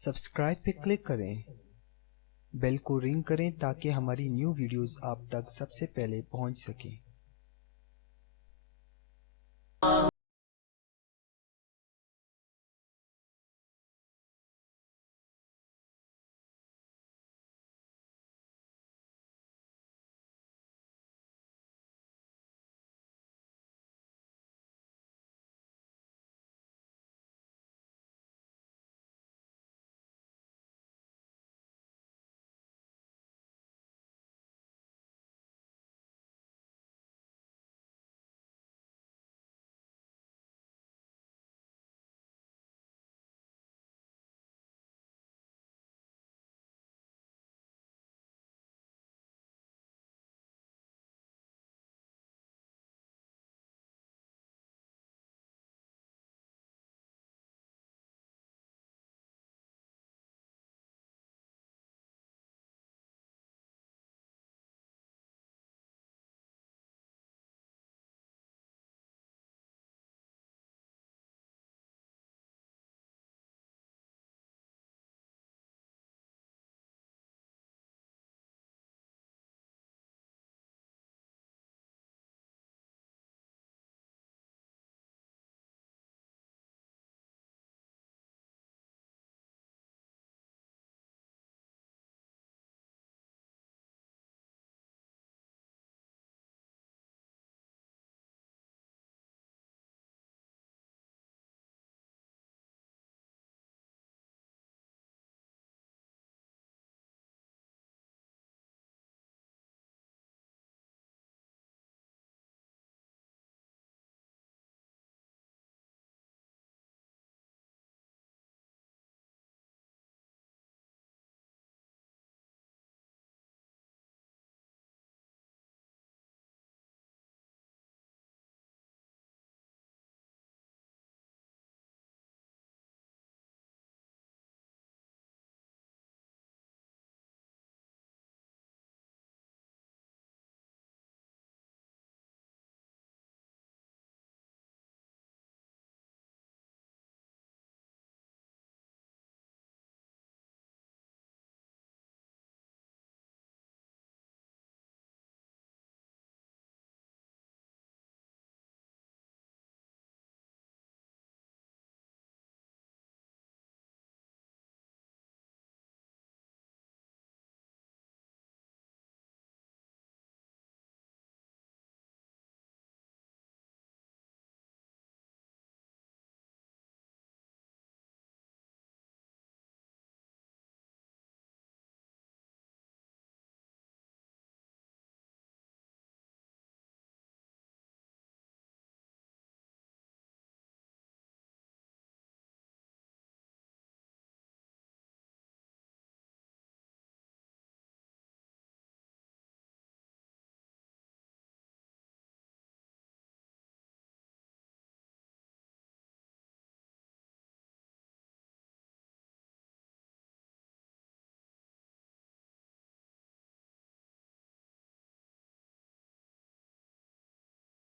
सब्सक्राइब पे क्लिक करें, बेल को रिंग करें ताकि हमारी न्यू वीडियोस आप तक सबसे पहले पहुंच सकें।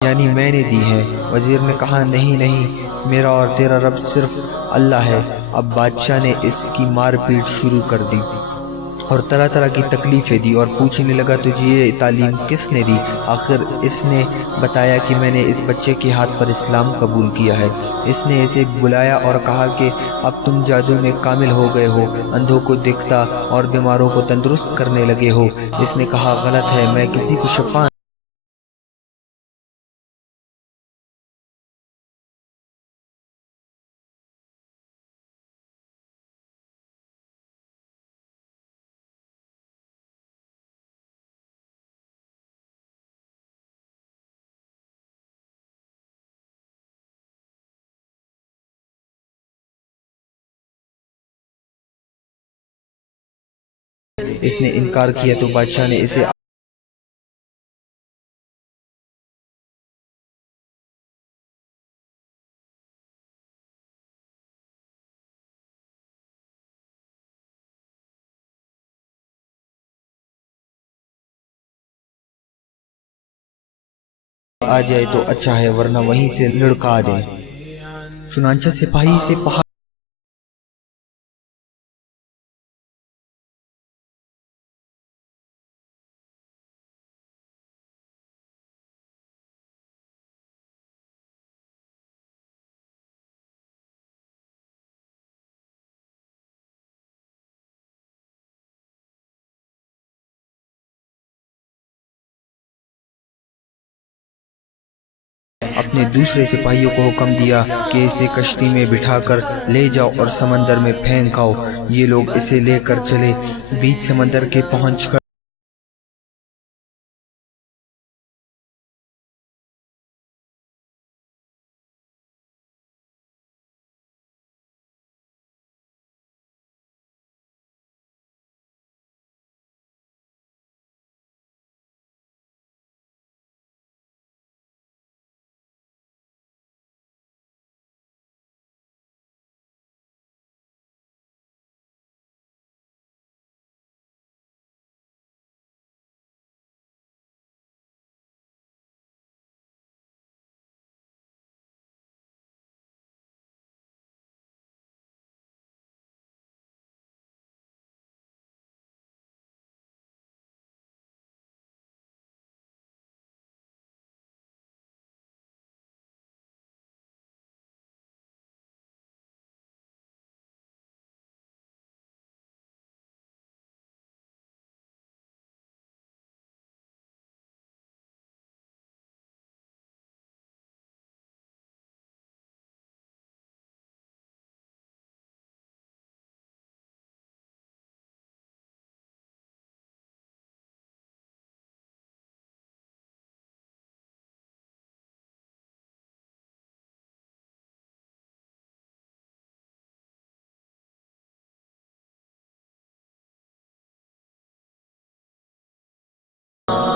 यानी मैंने दी है। वजीर ने कहा, नहीं नहीं, मेरा और तेरा रब सिर्फ अल्लाह है। अब बादशाह ने इसकी मारपीट शुरू कर दी और तरह तरह की तकलीफें दी और पूछने लगा, तुझे ये तालीम किसने दी? आखिर इसने बताया कि मैंने इस बच्चे के हाथ पर इस्लाम कबूल किया है। इसने इसे बुलाया और कहा कि अब तुम जादू में कामिल हो गए हो, अंधों को दिखता और बीमारों को तंदुरुस्त करने लगे हो। इसने कहा, गलत है, मैं किसी को शफा इसने इनकार किया तो बादशाह ने इसे आ जाए तो अच्छा है, वरना वहीं से लुढ़का दे। चुनांचे सिपाही से अपने दूसरे सिपाहियों को हुक्म दिया कि इसे कश्ती में बिठाकर ले जाओ और समंदर में फेंक आओ। ये लोग इसे लेकर चले। बीच समंदर के पहुंचकर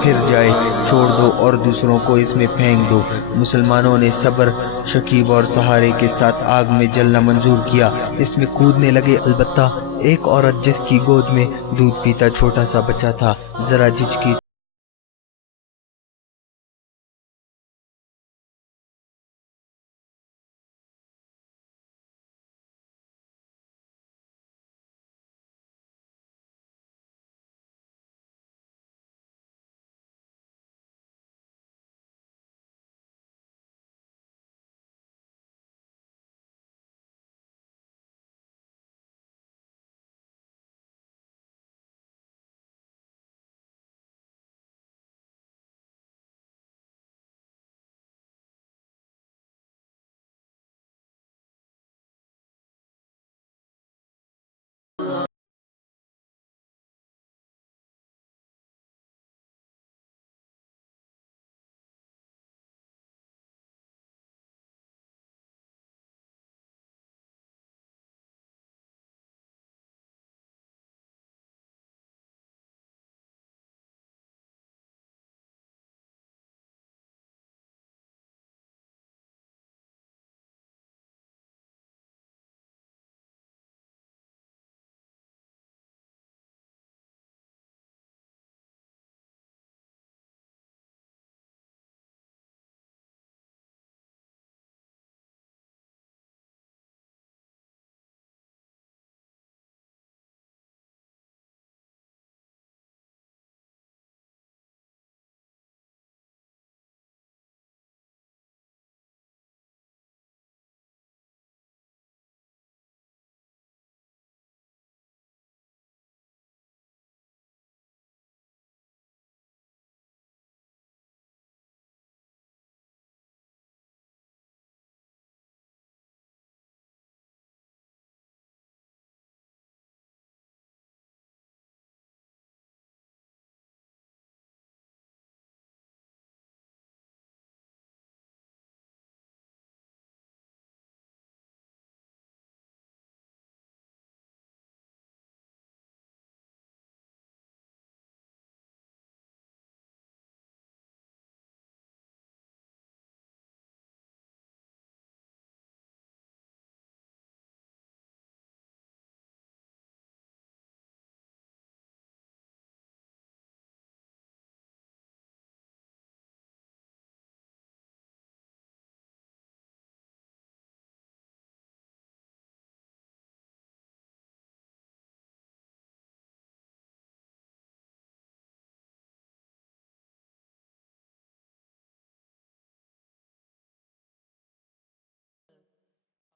फिर जाए, छोड़ दो और दूसरों को इसमें फेंक दो। मुसलमानों ने सब्र, शकीब और सहारे के साथ आग में जलना मंजूर किया। इसमें कूदने लगे। अलबत्ता एक औरत जिसकी गोद में दूध पीता छोटा सा बच्चा था जरा झिझकी।